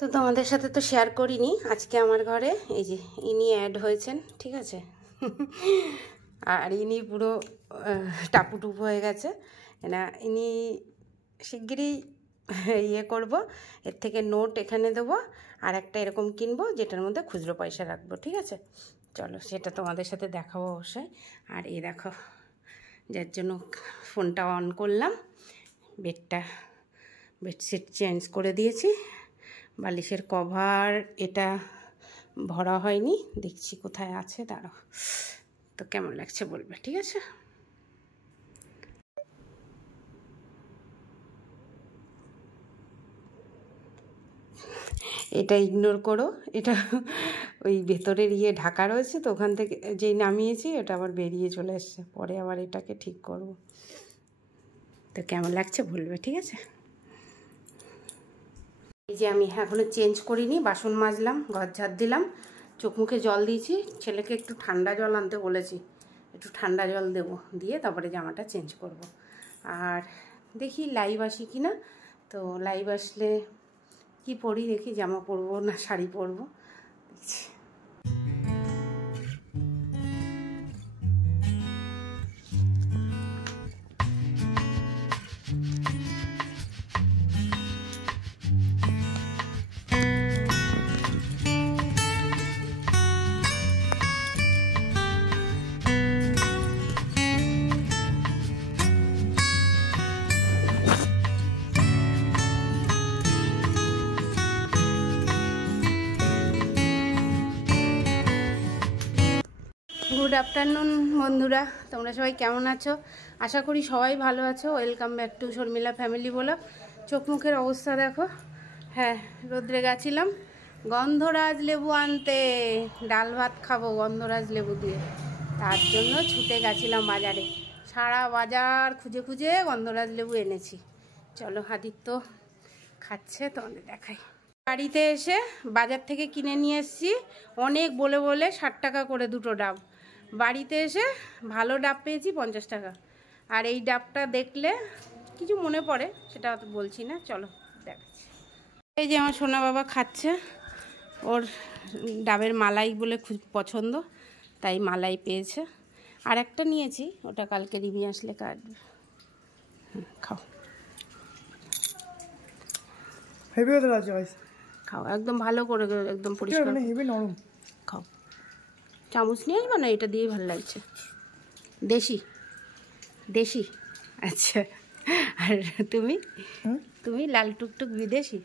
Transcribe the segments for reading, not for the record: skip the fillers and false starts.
তো তোমাদের সাথে তো শেয়ার করিনি, আজকে আমার ঘরে এই যে ইনি অ্যাড হয়েছেন, ঠিক আছে। আর ইনি পুরো টাপুটুপু হয়ে গেছে না, ইনি শিগগিরই ইয়ে করব, এর থেকে নোট এখানে দেবো আর একটা এরকম কিনবো যেটার মধ্যে খুচরো পয়সা রাখবো, ঠিক আছে। চলো সেটা তোমাদের সাথে দেখাবো অবশ্যই। আর এই দেখো, যার জন্য ফোনটা অন করলাম, বেডশিট চেঞ্জ করে দিয়েছি, বালিশের কভার এটা ভরা হয়নি, দেখছি কোথায় আছে, দাঁড়াও। তো কেমন লাগছে বলবে, ঠিক আছে। এটা ইগনোর করো, এটা ওই ভেতরের ঢাকা রয়েছে তো, ওখান থেকে যেই নামিয়েছি ওটা আবার বেরিয়ে চলে এসছে, পরে আবার এটাকে ঠিক করব। তো কেমন লাগছে বলবে, ঠিক আছে। এই যে আমি এখনও চেঞ্জ করিনি, বাসন মাজলাম, ঘর ঝাড় দিলাম, চোখ মুখে জল দিয়েছি, ছেলেকে একটু ঠান্ডা জল আনতে বলেছি, একটু ঠান্ডা জল দেব, দিয়ে তারপরে জামাটা চেঞ্জ করব। আর দেখি লাইভ আসি কি না, তো লাইভ আসলে কি পরি দেখি, জামা পরবো না শাড়ি পরবো দেখছি। গুড আফটারনুন বন্ধুরা, তোমরা সবাই কেমন আছো? আশা করি সবাই ভালো আছো। Welcome back to Sharmila family blog. চোখ মুখের অবস্থা দেখো। হ্যাঁ, রোদ্রে গেছিলাম গন্ধরাজ লেবু আনতে, ডাল ভাত খাবো গন্ধরাজ লেবু দিয়ে, তার জন্য ছুটে গেছিলাম বাজারে, সারা বাজার খুঁজে খুঁজে গন্ধরাজ লেবু এনেছি। চলো আদিত্য খাচ্ছে, তোমাদের দেখাই। বাড়িতে এসে বাজার থেকে কিনে নিয়ে এসেছি, অনেক বলে বলে 60 টাকা করে দুটো ডাব। বাড়িতে এসে ভালো ডাব পেয়েছি 50 টাকা। আর এই ডাবটা দেখলে কিছু মনে পড়ে, সেটা তো বলছি না, চলো দেখাচ্ছি। এই যে আমার সোনা বাবা খাচ্ছে, ওর ডাবের মালাই বলে খুব পছন্দ, তাই মালাই পেয়েছে। আর একটা নিয়েছি, ওটা কালকে রিমি আসলে কাটবে। খাও, খাও একদম ভালো করে, একদম পরিষ্কার, নরম। খাও, চামচ নিয়ে আসবে না, এটা দিয়েই ভালো লাগছে। দেশি দেশি, আচ্ছা। আর তুমি তুমি লাল টুকটুক বিদেশি।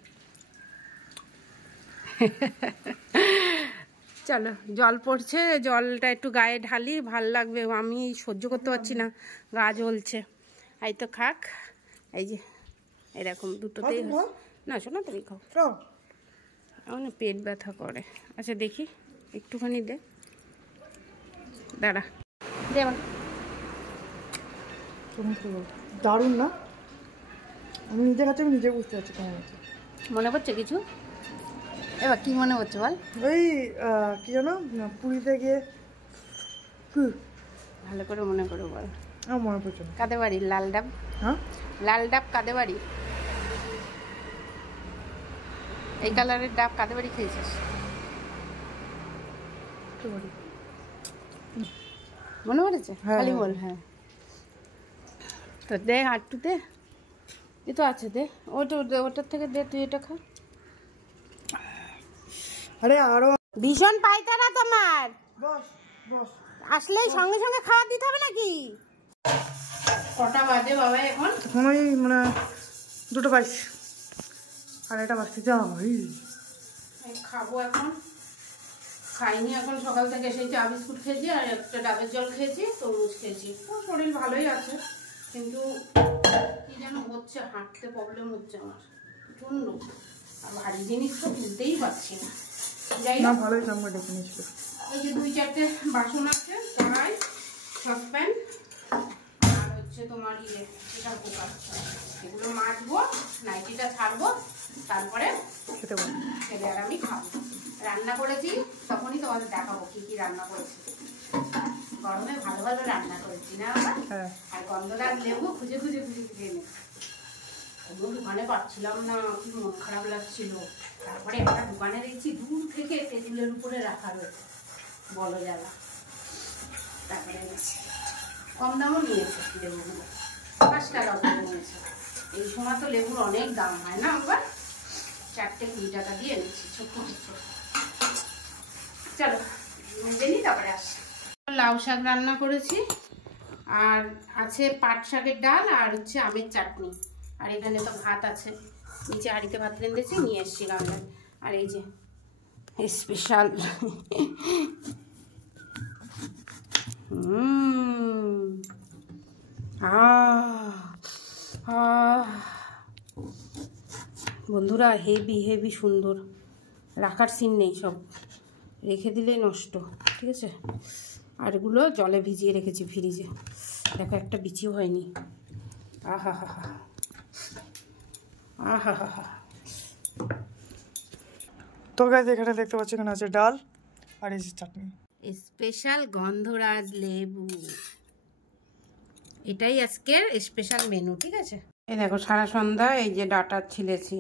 চলো, জল পড়ছে, জলটা একটু গায়ে ঢালি, ভাল লাগবে। আমি সহ্য করতে পারছি না, গা জ্বলছে। এই তো খাক, এই যে এরকম দুটোতেই না। শোনো তুমি খাও, আমার না পেট ব্যথা করে। আচ্ছা দেখি একটুখানি দে, দাঁড়া দে আমার। দারুণ না? আমি নিজে খাচ্ছি, আমি নিজে বুঝতে পারছি কেমন হচ্ছে। মনে পড়ছে কিছু? এবার কি মনে হচ্ছে বল? ওই কি জানো, পুরীতে গিয়ে ভালো করে মনে করে বল। আমার মনে পড়ছে না। কাদের বাড়ি লাল ডাব? হ্যাঁ, লাল ডাব কাদের বাড়ি? এই কালারের ডাব কাদের বাড়ি খেয়েছিস? মনে পড়েছে? খালি বল। হ্যাঁ, তো দে আটটু দে, এ তো আছে, দে ওটার থেকে দে, তুই এটা খা। আরে আরো ভীষণ পাইতারা তোমার, বস বস, আসলেই সঙ্গে সঙ্গে খাবার দিতে হবে নাকি? কটা বাজে বাবা এখন? এখন ওই মানে 2:22, আর এটা বাজতে যাওয়া ভাই। খাবো এখন, খাইনি এখন, সকাল থেকে সেই চা বিস্কুট খেয়েছি আর একটা ডাবের জল খেয়েছি, তরমুজ খেয়েছি। তো শরীর ভালোই আছে, কিন্তু কি যেন হচ্ছে, হাঁটতে প্রবলেম হচ্ছে আমার প্রচন্ড, আর ভারী জিনিস তো তুলতেই পারছি না। যাই না, ভালোই জামা ডেকে নিয়েছিল। এই যে 2-4টে বাসন আছে, কড়াই, সসপ্যান, আর হচ্ছে তোমার এটা কুকার, এগুলো মাজবো, নাইটিটা ছাড়বো, তারপরে খেতে আর আমি খাবো। রান্না করেছি, তখনই তোমাদের দেখাবো কি কি রান্না করেছি। গরমে ভালো ভালো রান্না করেছি না? আর গন্ধরাজ লেবু খুঁজে খুঁজে খুঁজে খুঁজে এনে, ওগুলো দোকানে পাচ্ছিলাম না, খুব মন খারাপ লাগছিল। তারপরে একটা দোকানে দেখছি দূর থেকে টেবিলের উপরে রাখা রয়েছে, বলো জ্বালা। তারপরে কম দামও নিয়েছে লেবুগুলো, 5 টাকা করে নিয়েছে। এই সময় তো লেবুর অনেক দাম হয় না, আবার 4টে 20 টাকা দিয়ে নিচ্ছি, ছোট্ট ছোট্ট। চলো ভেজে নিই, তারপরে আসি। লাউ শাক রান্না করেছি, আর আছে পাট শাকের ডাল, আর হচ্ছে আমের চাটনি, আর এখানে তো ভাত আছে, নিচে হাঁড়িতে ভাত রেঁধেছি, নিয়ে এসছি গামলায়। আর এই যে স্পেশাল বন্ধুরা, হেভি হেভি সুন্দর, রাখার সিন নেই, সব রেখে দিলেই নষ্ট, ঠিক আছে। আর এগুলো জলে ভিজিয়ে রেখেছি ফ্রিজে, দেখো একটা বিচিও হয়নি। আহা হা হা, আহা হা হা। তো গাইস এখানে দেখতে পাচ্ছ, এখানে আছে ডাল আর এই যে চাটনি, স্পেশাল গন্ধরাজ লেবু, এটাই আজকের স্পেশাল মেনু, ঠিক আছে। এই দেখো সারা সন্ধ্যা এই যে ডাটা ছিলেছি,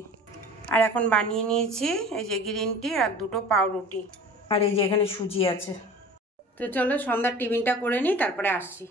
আর এখন বানিয়ে নিয়েছি এই যে গ্রিন টি আর 2টো পাউরুটি, আর এই যে এখানে সুজি আছে। তো চলো সন্ধ্যার টিফিনটা করে নিই, তারপরে আসছি।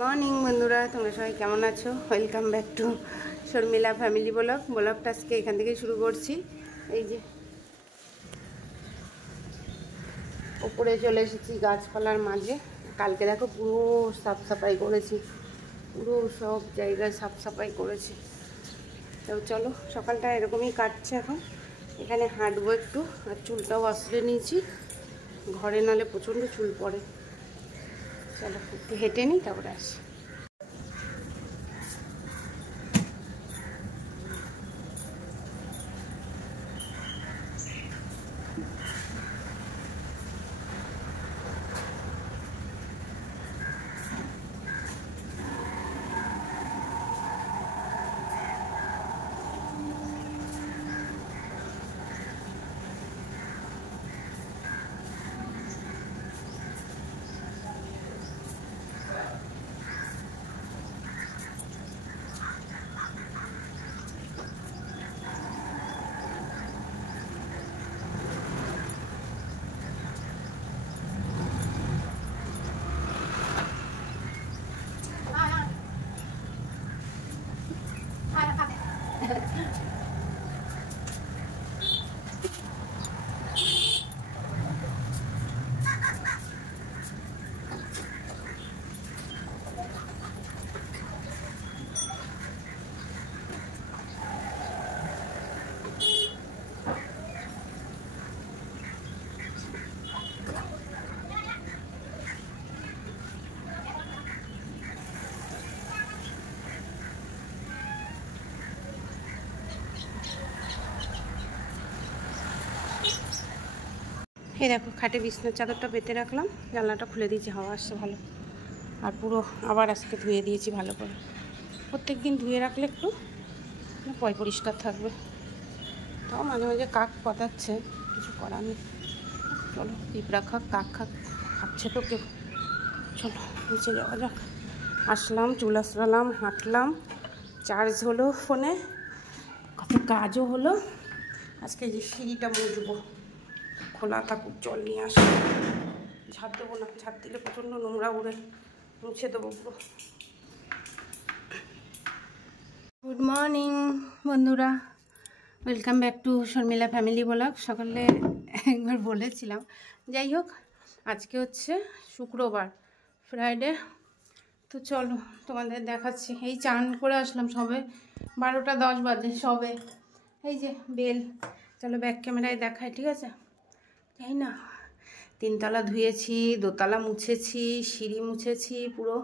মর্নিং বন্ধুরা, তোমরা সবাই কেমন আছো? Welcome back to Sharmila family blog. ব্লগটা আজকে এখান থেকে শুরু করছি। এই যে উপরে চলে এসেছি গাছপালার মাঝে। কালকে দেখো পুরো সাফ সাফাই করেছি, পুরো সব জায়গায় সাফ সাফাই করেছি। তো চলো, সকালটা এরকমই কাটছে এখন। এখানে হাঁটবো একটু, আর চুলটাও আশ্রে নিয়েছি, ঘরে নালে প্রচণ্ড চুল পড়ে। চলো একটু হেঁটে নিই, তারপরে আসি। এই দেখো খাটে বিছনার চাদরটা পেতে রাখলাম, জানলাটা খুলে দিয়েছি, হাওয়া আসছে ভালো। আর পুরো আবার আজকে ধুয়ে দিয়েছি ভালো করে। প্রত্যেক দিন ধুয়ে রাখলে একটু পরিষ্কার থাকবে। তাও মাঝে মাঝে কাক পতাচ্ছে, কিছু করার নেই। চলো পিঁপড়া খাক, কাক খাক, খাচ্ছে তো কেউ। চলো নিচে যাওয়া যাক। আসলাম, চুল আসলাম, হাঁটলাম, চার্জ হলো ফোনে, কত কাজও হলো। আজকে যে সিঁড়িটা মুছবো, খোলা থাকুক, জল নিয়ে আসবো। ঝাড় দেবো না, ঝাড় দিলে প্রচণ্ড নোংরা উড়ে, মুছে দেবো পুরো। গুড মর্নিং বন্ধুরা, welcome back to Sharmila family blog. সকালে একবার বলেছিলাম, যাই হোক আজকে হচ্ছে শুক্রবার, ফ্রাইডে। তো চলো তোমাদের দেখাচ্ছি। এই চান করে আসলাম, সবে 12টা 10 বাজে সবে। এই যে বেল, চলো ব্যাক ক্যামেরায় দেখাই, ঠিক আছে? তাই না, 3তলা ধুয়েছি, 2তলা মুছেছি, সিঁড়ি মুছেছি, পুরো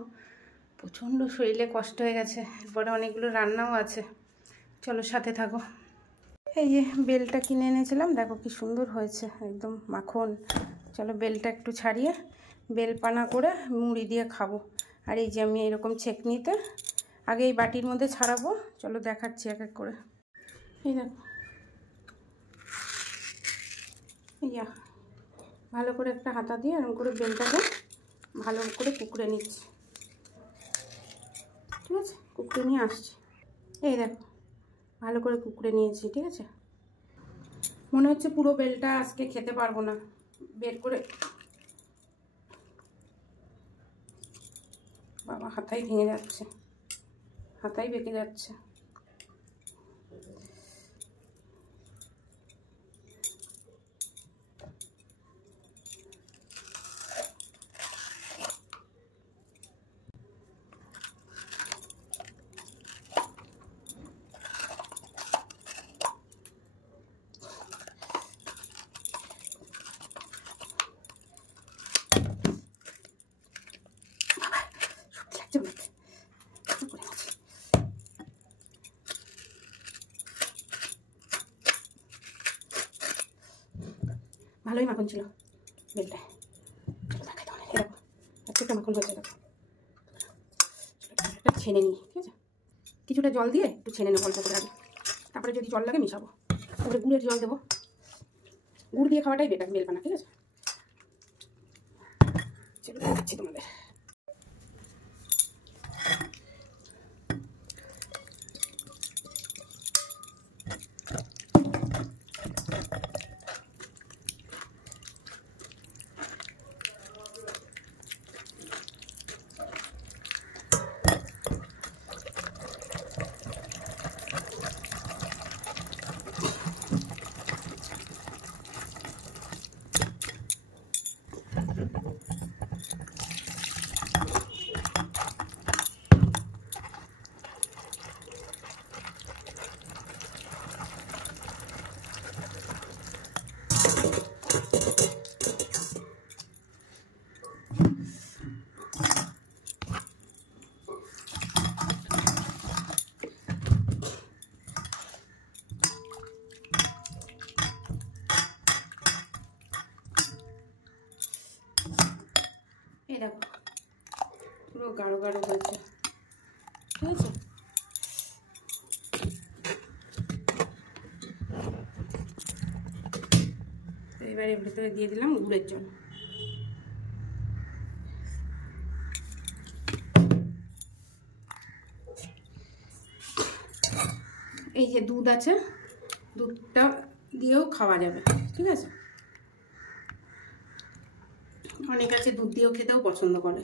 প্রচণ্ড শরীরে কষ্ট হয়ে গেছে। এরপরে অনেকগুলো রান্নাও আছে, চলো সাথে থাকো। এই যে বেলটা কিনে এনেছিলাম, দেখো কি সুন্দর হয়েছে, একদম মাখন। চলো বেলটা একটু ছাড়িয়ে বেল পানা করে মুড়ি দিয়ে খাবো। আর এই যে আমি এরকম ছেঁকনিতে আগে এই বাটির মধ্যে ছাড়াবো, চলো দেখাচ্ছি এক এক করে। এই দেখো, ইয়া ভালো করে একটা হাতা দিয়ে এরকম করে বেলটাকে ভালো করে কুকড়ে নিচ্ছি, ঠিক আছে? কুকড়ে নিয়ে আসছি। এই দেখো ভালো করে কুকড়ে নিয়েছি, ঠিক আছে? মনে হচ্ছে পুরো বেলটা আজকে খেতে পারবো না, বের করে, বাবা হাতাই ভেঙে যাচ্ছে, হাতাই বেঁকে যাচ্ছে। ভালোই মাখন ছিল বেলটায়, দেখাই তোমার। এরকম একটা মাখন হয়েছে, দেখো। একটা ছেনে নিই, ঠিক আছে? কিছুটা জল দিয়ে একটু ছেনে নেবো অল্প করে আগে, তারপরে যদি জল লাগে মেশাবো। তারপরে গুড়ের জল দেবো, গুড় দিয়ে খাওয়াটাই বেটার বেলপানা, ঠিক আছে? চলো দেখাচ্ছি তোমাদের। এই দেখো পুরো গাঢ় গাঢ় হয়েছে, ঠিক আছে? এবার এর ভিতরে দিয়ে দিলাম গুড়ের জল। এই যে দুধ আছে, দুধটা দিয়েও খাওয়া যাবে, ঠিক আছে? অনেক আছে দুধ দিয়েও খেতেও পছন্দ করে।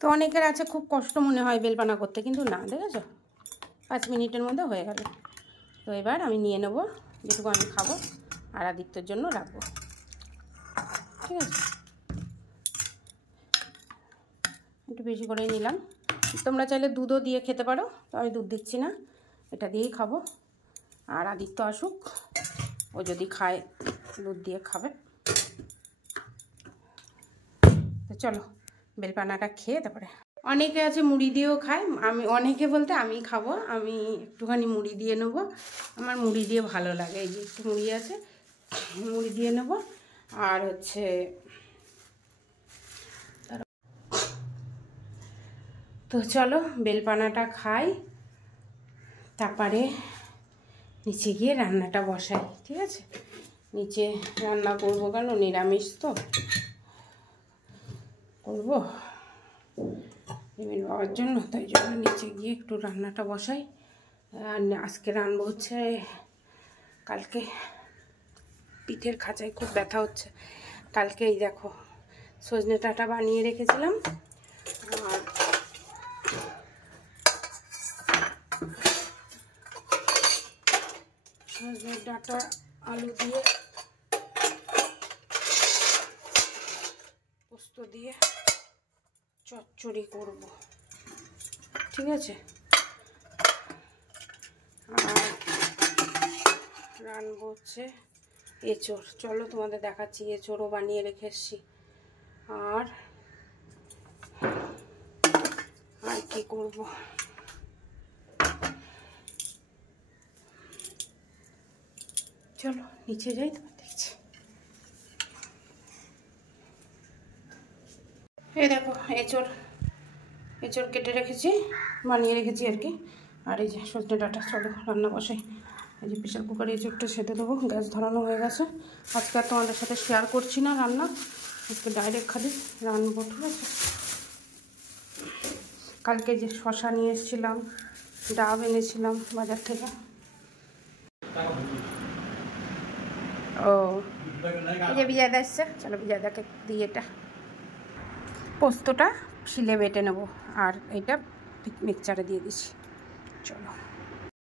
তো অনেকের আছে খুব কষ্ট মনে হয় বেলপানা করতে, কিন্তু না, দেখেছো 5 মিনিটের মধ্যে হয়ে গেল। তো এবার আমি নিয়ে নেবো যেটুকু আমি খাবো, আর আদিত্যর জন্য রাখবো। ঠিক আছে, একটু বেশি করেই নিলাম। তোমরা চাইলে দুধও দিয়ে খেতে পারো, তো আমি দুধ দিচ্ছি না, এটা দিয়েই খাবো। আর আদিত্য আসুক, ও যদি খায় দুধ দিয়ে খাবে। তো চলো বেলপানাটা খেয়ে তারপরে। অনেকে আছে মুড়ি দিয়েও খায়, আমি অনেকে বলতে আমি খাবো, আমি একটুখানি মুড়ি দিয়ে নেবো। আমার মুড়ি দিয়ে ভালো লাগে, এই যে একটু মুড়ি আছে, মুড়ি দিয়ে নেবো। আর হচ্ছে তো চলো বেলপানাটা খাই, তারপরে নিচে গিয়ে রান্নাটা বসাই। ঠিক আছে, নিচে রান্না করবো, কেন নিরামিষ তো করবো রিমির বাবার জন্য, তাই জন্য নিচে গিয়ে একটু রান্নাটা বসাই। আর আজকে রান্না হচ্ছে, কালকে পিঠের খাঁচায় খুব ব্যথা হচ্ছে। কালকে এই দেখো সজনে ডাঁটা বানিয়ে রেখেছিলাম, আর সজনে ডাঁটা আলু দিয়ে পোস্ত দিয়ে চচ্চড়ি করব। ঠিক আছে, আর রান্না হচ্ছে এঁচোড়। চলো তোমাদের দেখাচ্ছি, এঁচোড়ও বানিয়ে রেখে এসছি। আর কি করব, চলো নিচে যাই, তোমার দেখছি। এই দেখো এঁচোড় কেটে রেখেছি, বানিয়ে রেখেছি আর কি। আর এই যে সজনে ডাঁটা, চলো রান্না বসাই। এই যে প্রেশার কুকারে এঁচোড়টা সেদ্ধ দেবো, গ্যাস ধরানো হয়ে গেছে। আজকে আর তোমাদের সাথে শেয়ার করছি না রান্না, আজকে ডাইরেক্ট খালি রান্নাবো। ঠিক আছে, কালকে যে শশা নিয়ে এসেছিলাম, ডাব এনেছিলাম বাজার থেকে। ও এই যে বিজয়দা এসছে, চলো বিজয়দাকে দিয়ে এটা পোস্তটা শিলে বেটে নেবো, আর এটা মিক্সচারে দিয়ে দিচ্ছি। চলো।